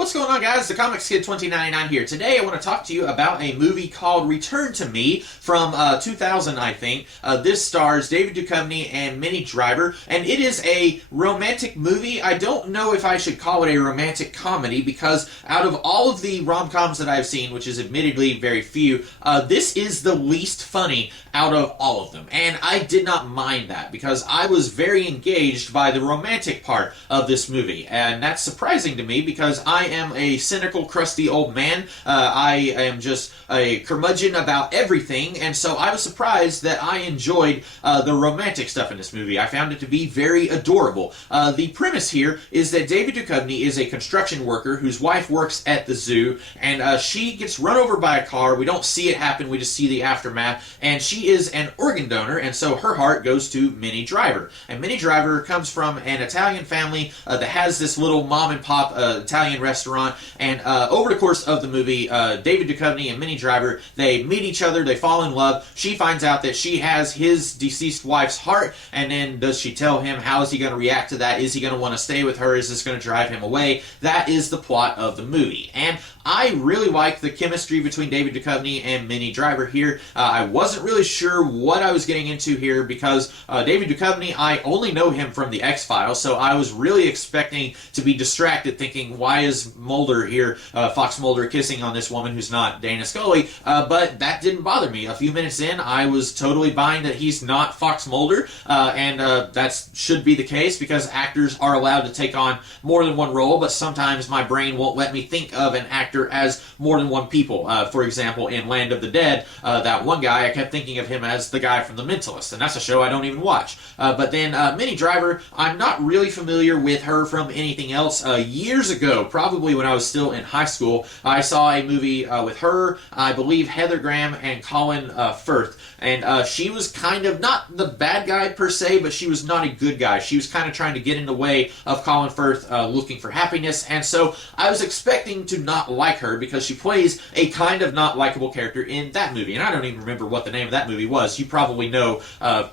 What's going on, guys? The Comics Kid 2099 here. Today I want to talk to you about a movie called Return to Me from 2000, I think. This stars David Duchovny and Minnie Driver, and it is a romantic movie. I don't know if I should call it a romantic comedy because out of all of the rom-coms that I've seen, which is admittedly very few, this is the least funny out of all of them. And I did not mind that because I was very engaged by the romantic part of this movie. And that's surprising to me because I am a cynical, crusty old man. I am just a curmudgeon about everything, and so I was surprised that I enjoyed the romantic stuff in this movie. I found it to be very adorable. The premise here is that David Duchovny is a construction worker whose wife works at the zoo, and she gets run over by a car. We don't see it happen, we just see the aftermath, and she is an organ donor, and so her heart goes to Minnie Driver. And Minnie Driver comes from an Italian family that has this little mom-and-pop Italian restaurant, and over the course of the movie, David Duchovny and Minnie Driver, they meet each other, they fall in love. She finds out that she has his deceased wife's heart, and then does she tell him? How is he going to react to that? Is he going to want to stay with her? Is this going to drive him away? That is the plot of the movie, and I really like the chemistry between David Duchovny and Minnie Driver here. I wasn't really sure what I was getting into here because David Duchovny, I only know him from the X-Files, so I was really expecting to be distracted thinking, why is Mulder here, Fox Mulder, kissing on this woman who's not Dana Scully? But that didn't bother me. A few minutes in, I was totally buying that he's not Fox Mulder, and that should be the case because actors are allowed to take on more than one role, but sometimes my brain won't let me think of an actor as more than one people. For example, in Land of the Dead, that one guy, I kept thinking of him as the guy from The Mentalist, and that's a show I don't even watch. But then Minnie Driver, I'm not really familiar with her from anything else. Years ago, probably when I was still in high school, I saw a movie with her, I believe Heather Graham and Colin Firth, and she was kind of not the bad guy per se, but she was not a good guy. She was kind of trying to get in the way of Colin Firth looking for happiness, and so I was expecting to not like her because she plays a kind of not likable character in that movie, and I don't even remember what the name of that movie was. You probably know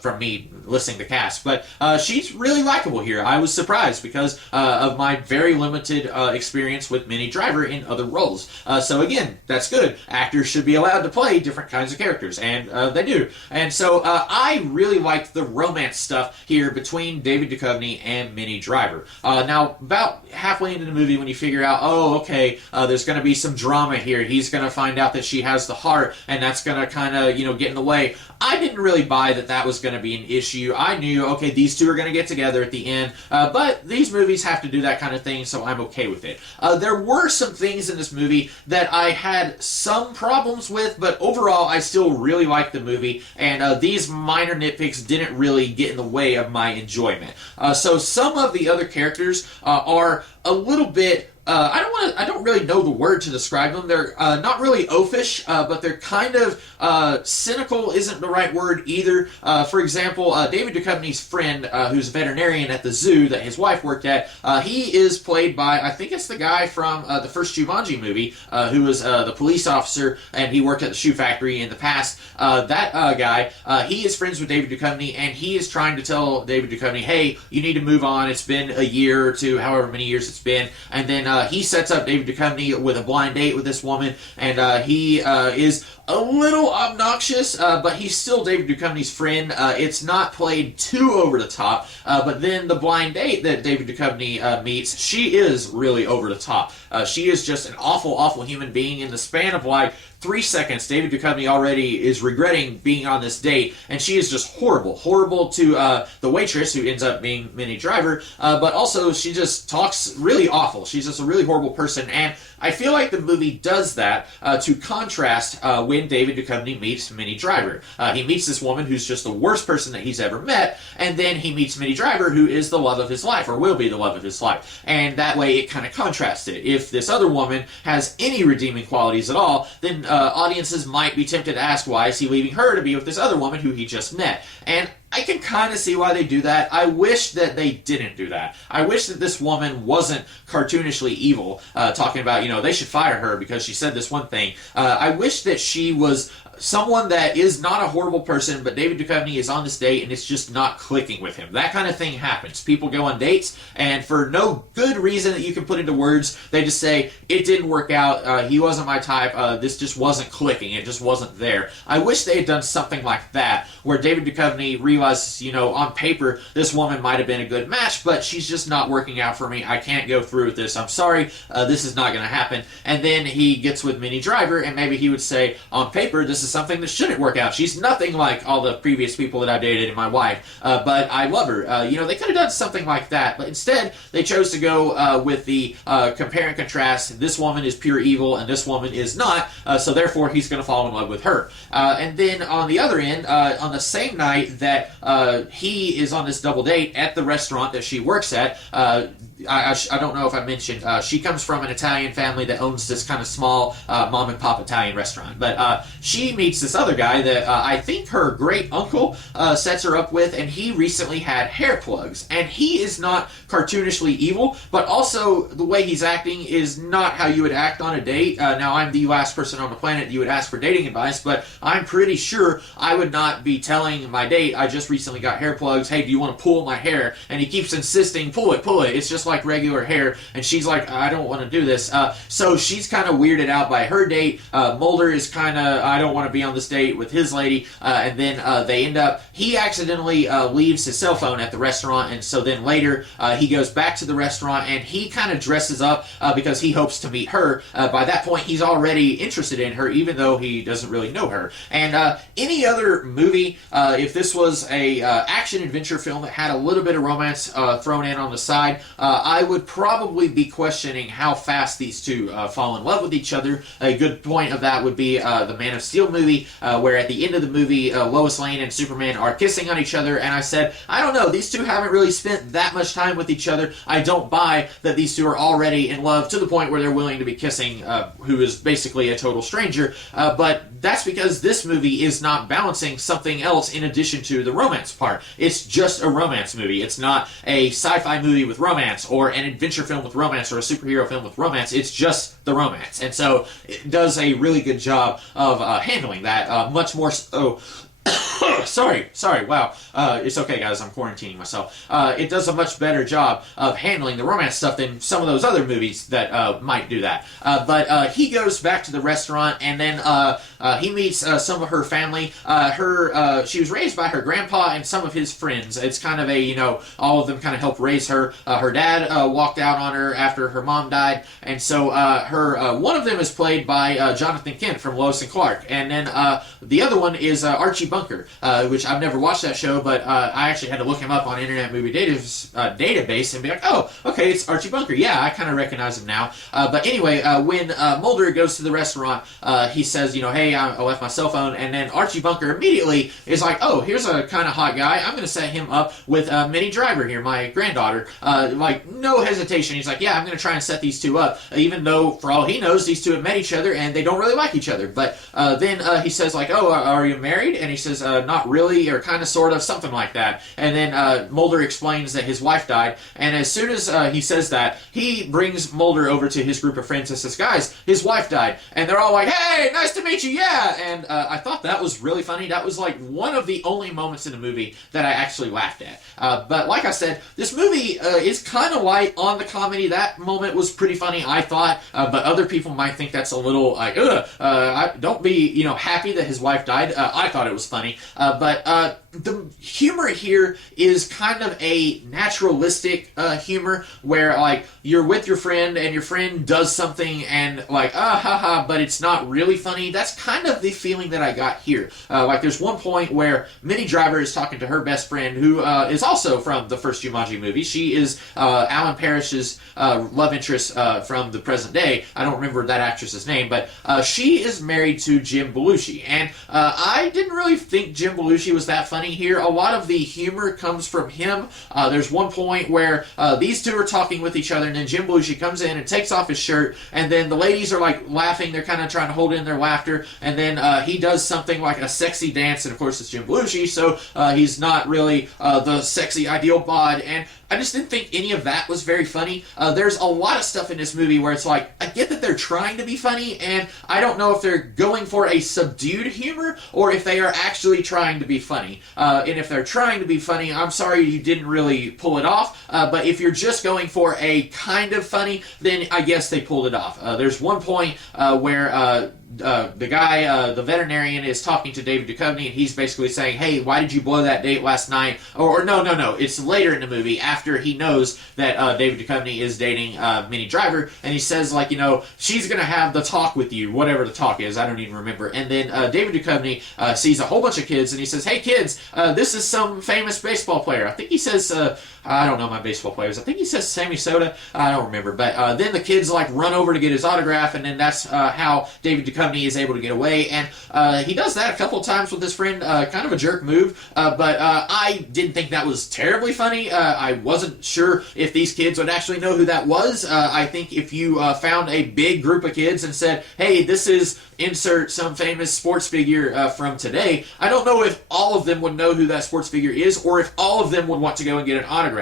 from me listening to cast, but she's really likable here. I was surprised because of my very limited experience with Minnie Driver in other roles. So again, that's good. Actors should be allowed to play different kinds of characters, and they do. And so I really liked the romance stuff here between David Duchovny and Minnie Driver. Now, about halfway into the movie when you figure out, oh, okay, there's going to be some drama here. He's going to find out that she has the heart, and that's going to kind of, get in the way. I didn't really buy that that was going to be an issue. I knew, okay, these two are going to get together at the end, but these movies have to do that kind of thing, so I'm okay with it. There were some things in this movie that I had some problems with, but overall, I still really liked the movie, and these minor nitpicks didn't really get in the way of my enjoyment. So some of the other characters are a little bit I don't really know the word to describe them. They're not really oafish, but they're kind of cynical isn't the right word either. For example, David Duchovny's friend, who's a veterinarian at the zoo that his wife worked at, he is played by, I think it's the guy from the first Jumanji movie, who was the police officer, and he worked at the shoe factory in the past. That guy, he is friends with David Duchovny, and he is trying to tell David Duchovny, hey, you need to move on. It's been a year or two, however many years it's been, and then he sets up David Duchovny with a blind date with this woman, and he is a little obnoxious, but he's still David Duchovny's friend. It's not played too over the top, but then the blind date that David Duchovny meets, she is really over the top. She is just an awful, awful human being. In the span of like 3 seconds, David Duchovny already is regretting being on this date, and she is just horrible. Horrible to the waitress, who ends up being Minnie Driver, but also she just talks really awful. She's just a really horrible person, and I feel like the movie does that to contrast when David Duchovny meets Minnie Driver. He meets this woman who's just the worst person that he's ever met, and then he meets Minnie Driver, who is the love of his life, or will be the love of his life. And that way it kind of contrasts it. If this other woman has any redeeming qualities at all, then audiences might be tempted to ask, why is he leaving her to be with this other woman who he just met? And I can kind of see why they do that. I wish that they didn't do that. I wish that this woman wasn't cartoonishly evil, talking about, they should fire her because she said this one thing. I wish that she was someone that is not a horrible person, but David Duchovny is on this date and it's just not clicking with him. That kind of thing happens. People go on dates, and for no good reason that you can put into words, they just say, it didn't work out, he wasn't my type, this just wasn't clicking, it just wasn't there. I wish they had done something like that, where David Duchovny realizes, on paper, this woman might have been a good match, but she's just not working out for me. I can't go through with this. I'm sorry, this is not going to happen. And then he gets with Minnie Driver, and maybe he would say, on paper, this is something that shouldn't work out. She's nothing like all the previous people that I dated and my wife, but I love her. They could have done something like that, but instead they chose to go with the compare and contrast. This woman is pure evil and this woman is not, so therefore he's going to fall in love with her. And then on the other end, on the same night that he is on this double date at the restaurant that she works at, I don't know if I mentioned, she comes from an Italian family that owns this kind of small mom and pop Italian restaurant. But she meets this other guy that I think her great uncle sets her up with, and he recently had hair plugs. And he is not cartoonishly evil, but also the way he's acting is not how you would act on a date. Now, I'm the last person on the planet you would ask for dating advice, but I'm pretty sure I would not be telling my date, I just recently got hair plugs, hey, do you want to pull my hair? And he keeps insisting, pull it, pull it. It's just like regular hair, and she's like, I don't want to do this. So she's kind of weirded out by her date. Mulder is kind of, I don't want to be on this date with his lady, and then they end up, he accidentally leaves his cell phone at the restaurant, and so then later he goes back to the restaurant, and he kind of dresses up because he hopes to meet her. By that point, he's already interested in her, even though he doesn't really know her. And any other movie, if this was a action-adventure film that had a little bit of romance thrown in on the side, I would probably be questioning how fast these two fall in love with each other. A good point of that would be the Man of Steel movie, where at the end of the movie, Lois Lane and Superman are kissing on each other, and I said, I don't know, these two haven't really spent that much time with each other. I don't buy that these two are already in love to the point where they're willing to be kissing who is basically a total stranger, but that's because this movie is not balancing something else in addition to the romance part. It's just a romance movie. It's not a sci-fi movie with romance, or an adventure film with romance, or a superhero film with romance. It's just the romance. And so it does a really good job of handling that, much more so. Sorry, wow. It's okay, guys, I'm quarantining myself. It does a much better job of handling the romance stuff than some of those other movies that might do that. But he goes back to the restaurant, and then he meets some of her family. She was raised by her grandpa and some of his friends. It's kind of a, all of them kind of helped raise her. Her dad walked out on her after her mom died, and so one of them is played by Jonathan Kent from Lois and Clark, and then the other one is Archie Bunker, which I've never watched that show, but I actually had to look him up on Internet Movie Database and be like, oh, okay, it's Archie Bunker. Yeah, I kind of recognize him now. But anyway, when Mulder goes to the restaurant, he says, hey, I left my cell phone, and then Archie Bunker immediately is like, oh, here's a kind of hot guy. I'm going to set him up with Minnie Driver here, my granddaughter. Like, no hesitation. He's like, yeah, I'm going to try and set these two up, even though, for all he knows, these two have met each other, and they don't really like each other. But then he says, like, oh, are you married? And he says, not really, or kind of, sort of, something like that. And then Mulder explains that his wife died, and as soon as he says that, he brings Mulder over to his group of friends and says, guys, his wife died. And they're all like, hey, nice to meet you, yeah! And I thought that was really funny. That was like one of the only moments in the movie that I actually laughed at. But like I said, this movie is kind of light on the comedy. That moment was pretty funny, I thought, but other people might think that's a little like, don't be, happy that his wife died. I thought it was funny. But the humor here is kind of a naturalistic humor where, like, you're with your friend and your friend does something and, like, haha, but it's not really funny. That's kind of the feeling that I got here. Like, there's one point where Minnie Driver is talking to her best friend, who is also from the first Jumanji movie. She is Alan Parrish's love interest from the present day. I don't remember that actress's name, but she is married to Jim Belushi. And I didn't really think Jim Belushi was that funny here. A lot of the humor comes from him. There's one point where these two are talking with each other, and then Jim Belushi comes in and takes off his shirt, and then the ladies are like laughing. They're kind of trying to hold in their laughter, and then he does something like a sexy dance, and of course it's Jim Belushi, so he's not really the sexy ideal bod, and I just didn't think any of that was very funny. There's a lot of stuff in this movie where it's like, I get that they're trying to be funny, and I don't know if they're going for a subdued humor or if they are actually trying to be funny. And if they're trying to be funny, I'm sorry you didn't really pull it off. But if you're just going for a kind of funny, then I guess they pulled it off. There's one point where the guy, the veterinarian, is talking to David Duchovny, and he's basically saying, hey, why did you blow that date last night? Or no, it's later in the movie, after he knows that David Duchovny is dating Minnie Driver, and he says, like, you know, she's going to have the talk with you, whatever the talk is, I don't even remember. And then David Duchovny sees a whole bunch of kids, and he says, hey, kids, this is some famous baseball player. I think he says, I don't know my baseball players. I think he says Sammy Sosa. I don't remember. But then the kids, like, run over to get his autograph, and then that's how David Duchovny is able to get away. And he does that a couple of times with his friend, kind of a jerk move. But I didn't think that was terribly funny. I wasn't sure if these kids would actually know who that was. I think if you found a big group of kids and said, hey, this is insert some famous sports figure from today, I don't know if all of them would know who that sports figure is, or if all of them would want to go and get an autograph.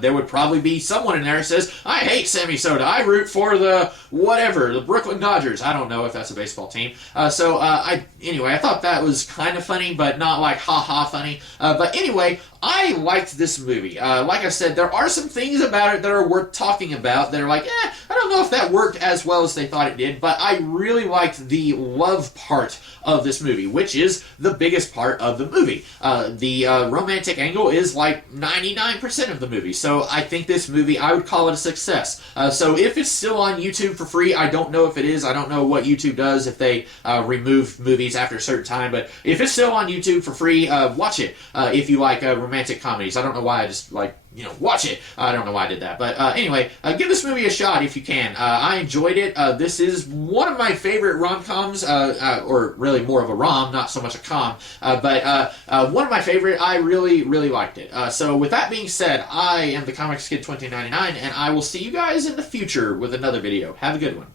There would probably be someone in there who says, I hate Sammy Sosa, I root for the whatever, the Brooklyn Dodgers. I don't know if that's a baseball team. Anyway, I thought that was kind of funny, but not like ha-ha funny. But anyway, I liked this movie. Like I said, there are some things about it that are worth talking about that are like, I don't know if that worked as well as they thought it did, but I really liked the love part of this movie, which is the biggest part of the movie. The romantic angle is like 99% of the movie, so I think this movie, I would call it a success. So if it's still on YouTube for free, I don't know if it is. I don't know what YouTube does if they remove movies after a certain time, but if it's still on YouTube for free, watch it if you like romantic comedies. I don't know why I just watch it. I don't know why I did that. But anyway, give this movie a shot if you can. I enjoyed it. This is one of my favorite rom-coms, or really more of a rom, not so much a com. But one of my favorite. I really, really liked it. So with that being said, I am the Comics Kid 2099, and I will see you guys in the future with another video. Have a good one.